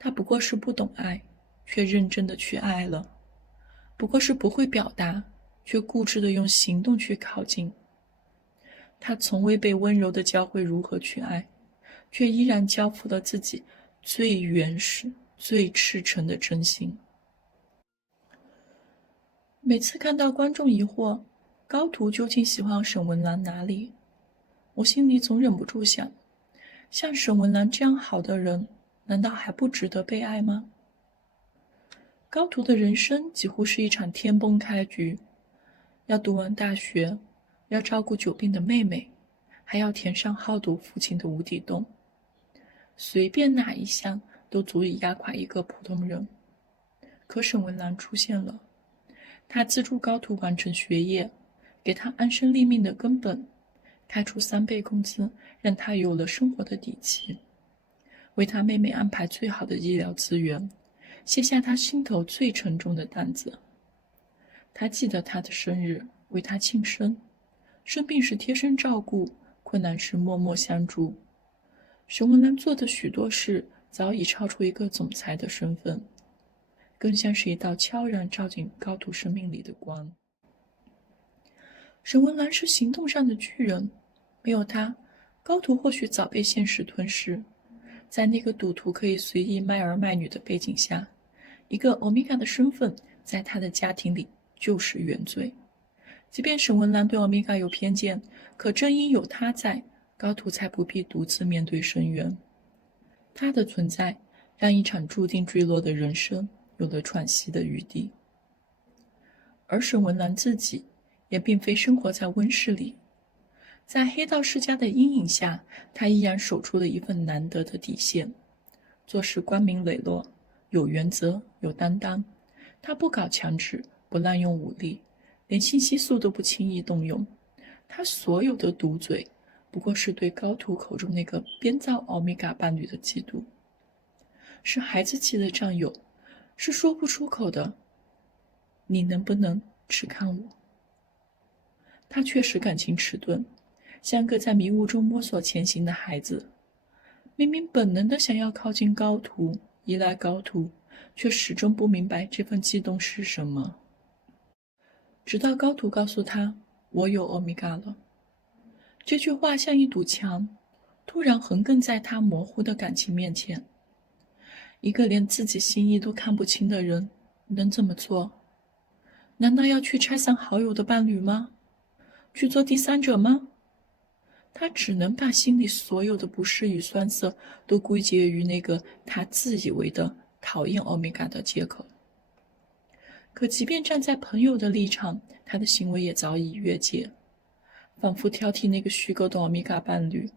他不过是不懂爱，却认真的去爱了；不过是不会表达，却固执的用行动去靠近。他从未被温柔的教会如何去爱，却依然交付了自己最原始、最赤诚的真心。每次看到观众疑惑高途究竟喜欢沈文兰哪里，我心里总忍不住想，像沈文兰这样好的人，难道还不值得被爱吗？高途的人生几乎是一场天崩开局，要读完大学，要照顾久病的妹妹，还要填上好赌父亲的无底洞，随便哪一项都足以压垮一个普通人。可沈文兰出现了，他资助高途完成学业，给他安身立命的根本，开出3倍工资，让他有了生活的底气，为他妹妹安排最好的医疗资源，卸下他心头最沉重的担子。他记得他的生日，为他庆生，生病时贴身照顾，困难时默默相助。沈文兰做的许多事早已超出一个总裁的身份，更像是一道悄然照进高途生命里的光。沈文兰是行动上的巨人，没有他，高途或许早被现实吞噬。在那个赌徒可以随意卖儿卖女的背景下，一个欧米伽的身份在他的家庭里就是原罪。即便沈文兰对欧米伽有偏见，可正因有他在，高途才不必独自面对深渊。他的存在让一场注定坠落的人生有了喘息的余地。而沈文兰自己也并非生活在温室里，在黑道世家的阴影下，他依然守出了一份难得的底线，做事光明磊落，有原则，有担当。他不搞强制，不滥用武力，连信息素都不轻易动用。他所有的毒嘴，不过是对高途口中那个编造欧米伽伴侣的嫉妒，是孩子气的占有，是说不出口的你能不能只看我。他确实感情迟钝，像个在迷雾中摸索前行的孩子，明明本能的想要靠近高途，依赖高途，却始终不明白这份悸动是什么。直到高途告诉他，我有欧米伽了。这句话像一堵墙，突然横亘在他模糊的感情面前。一个连自己心意都看不清的人，能怎么做？难道要去拆散好友的伴侣吗？去做第三者吗？他只能把心里所有的不适与酸涩都归结于那个他自以为的讨厌欧米伽的借口。可即便站在朋友的立场，他的行为也早已越界，反复挑剔那个虚构的欧米伽伴侣，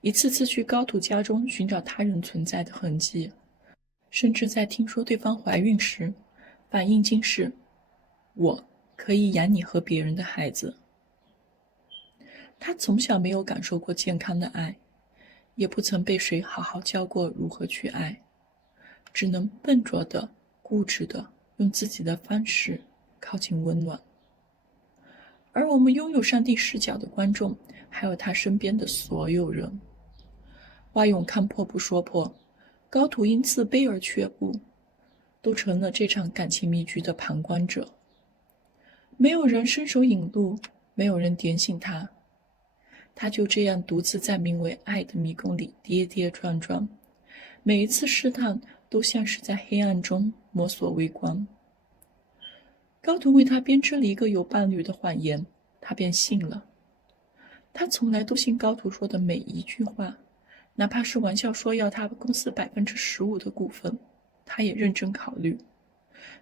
一次次去高途家中寻找他人存在的痕迹，甚至在听说对方怀孕时，反应竟是我可以养你和别人的孩子。他从小没有感受过健康的爱，也不曾被谁好好教过如何去爱，只能笨拙的、固执的用自己的方式靠近温暖。而我们拥有上帝视角的观众，还有他身边的所有人。蛙泳看破不说破，高途因自卑而却步，都成了这场感情迷局的旁观者。没有人伸手引路，没有人点醒他，他就这样独自在名为爱的迷宫里跌跌撞撞，每一次试探都像是在黑暗中摸索微光。高途为他编织了一个有伴侣的谎言，他便信了。他从来都信高途说的每一句话，哪怕是玩笑说要他公司15%的股份，他也认真考虑。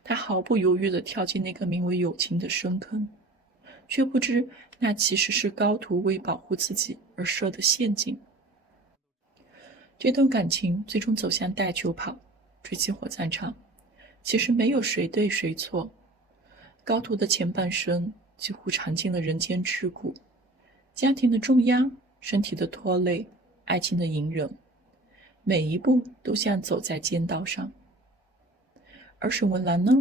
他毫不犹豫地跳进那个名为友情的深坑，却不知那其实是高途为保护自己而设的陷阱。这段感情最终走向带球跑，追击火葬场，其实没有谁对谁错。高途的前半生几乎尝尽了人间桎梏，家庭的重压，身体的拖累，爱情的隐忍，每一步都像走在尖道上。而沈文兰呢，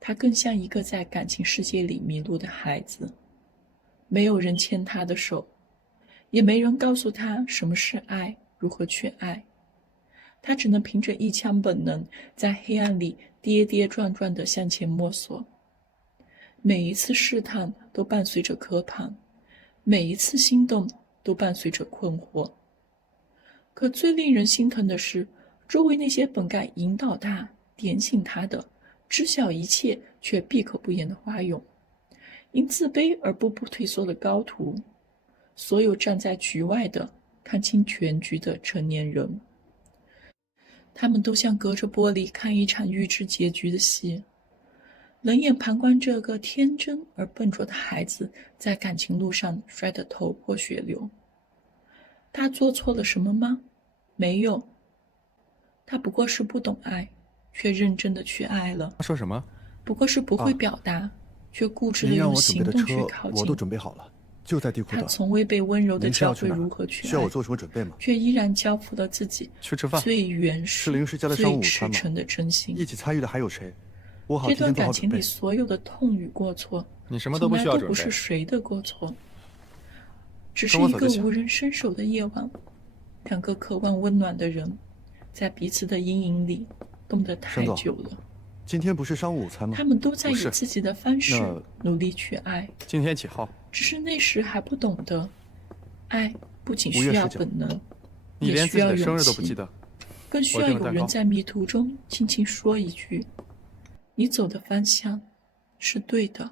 她更像一个在感情世界里迷路的孩子，没有人牵她的手，也没人告诉她什么是爱，如何去爱。他只能凭着一腔本能，在黑暗里跌跌撞撞地向前摸索。每一次试探都伴随着渴盼，每一次心动都伴随着困惑。可最令人心疼的是，周围那些本该引导他、点醒他的，知晓一切却闭口不言的花勇，因自卑而步步退缩的高徒，所有站在局外的、看清全局的成年人，他们都像隔着玻璃看一场预知结局的戏，冷眼旁观这个天真而笨拙的孩子在感情路上摔得头破血流。他做错了什么吗？没有，他不过是不懂爱，却认真的去爱了。他说什么？不过是不会表达，却固执的用行动去靠近。我都准备好了，就在地库的。他从未被温柔的教会如何去爱，需要我做什么准备吗？却依然交付了自己去吃饭，最原始、最赤诚的真心。一起参与的还有谁？我好这段感情里所有的痛与过错，你什么都不需要准备，从来都不是谁的过错，只是一个无人伸手的夜晚，两个渴望温暖的人，在彼此的阴影里冻得太久了。今天不是商务午餐吗？他们都在以自己的方式努力去爱。今天几号？只是那时还不懂得，爱不仅需要本能，你连自己的生日都不记得，更需要有人在迷途中轻轻说一句：“你走的方向是对的。”